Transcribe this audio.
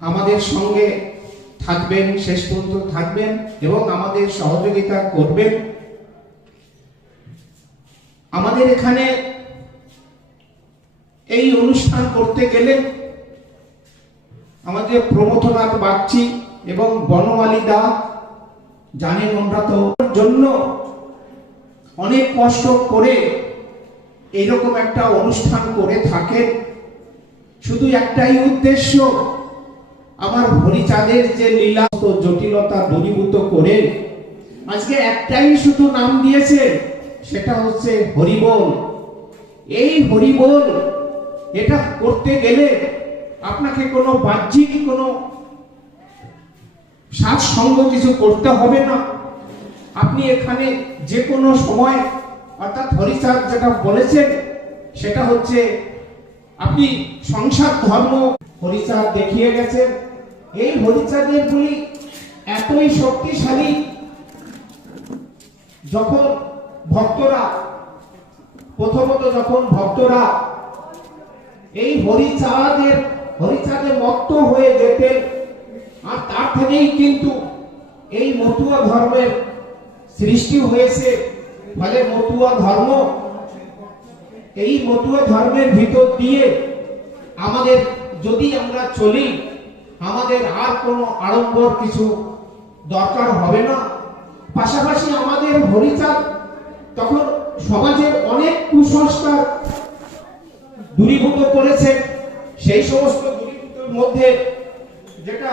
আমাদের সঙ্গে থাকবেন, শেষ পর্যন্ত থাকবেন এবং আমাদের সহযোগিতা করবেন। আমাদের এখানে এই অনুষ্ঠান করতে গেলে আমাদের প্রমথনাথ বাগচি এবং বনমালী দা, জানেন আমরা তো জন্য অনেক কষ্ট করে এইরকম একটা অনুষ্ঠান করে থাকে। শুধু একটাই উদ্দেশ্য, আমার হরিচাঁদের যে লীলা জটিলতা দূরীভূত করে আজকে একটাই শুধু নাম দিয়েছে, সেটা হচ্ছে হরিবোল। এই হরিবোল এটা করতে গেলে আপনাকে কোনো বাহ্যিক কোনো সাজসঙ্গ কিছু করতে হবে না। আপনি এখানে যে কোনো সময়, অর্থাৎ হরিচাঁদ যেটা বলেছেন সেটা হচ্ছে আপনি সংসার ধর্ম হরিচাঁদ দেখিয়ে গেছেন। এই হরিচাঁদের গুলি এতই শক্তিশালী, যখন ভক্তরা এই হরিচাঁদে মত্ত হয়ে যেতেন, আর তার থেকেই কিন্তু এই মতুয়া ধর্মের সৃষ্টি হয়েছে। ফলে মতুয়া ধর্ম, এই মতুয়া ধর্মের ভিতর দিয়ে আমাদের যদি আমরা চলি, আমাদের আর কোনো আড়ম্বর কিছু দরকার হবে না। পাশাপাশি আমাদের হরিচাঁদ তখন সমাজের অনেক কুসংস্কার দূরীভূত করেছে। সেই সমস্ত দূরীভূতের মধ্যে যেটা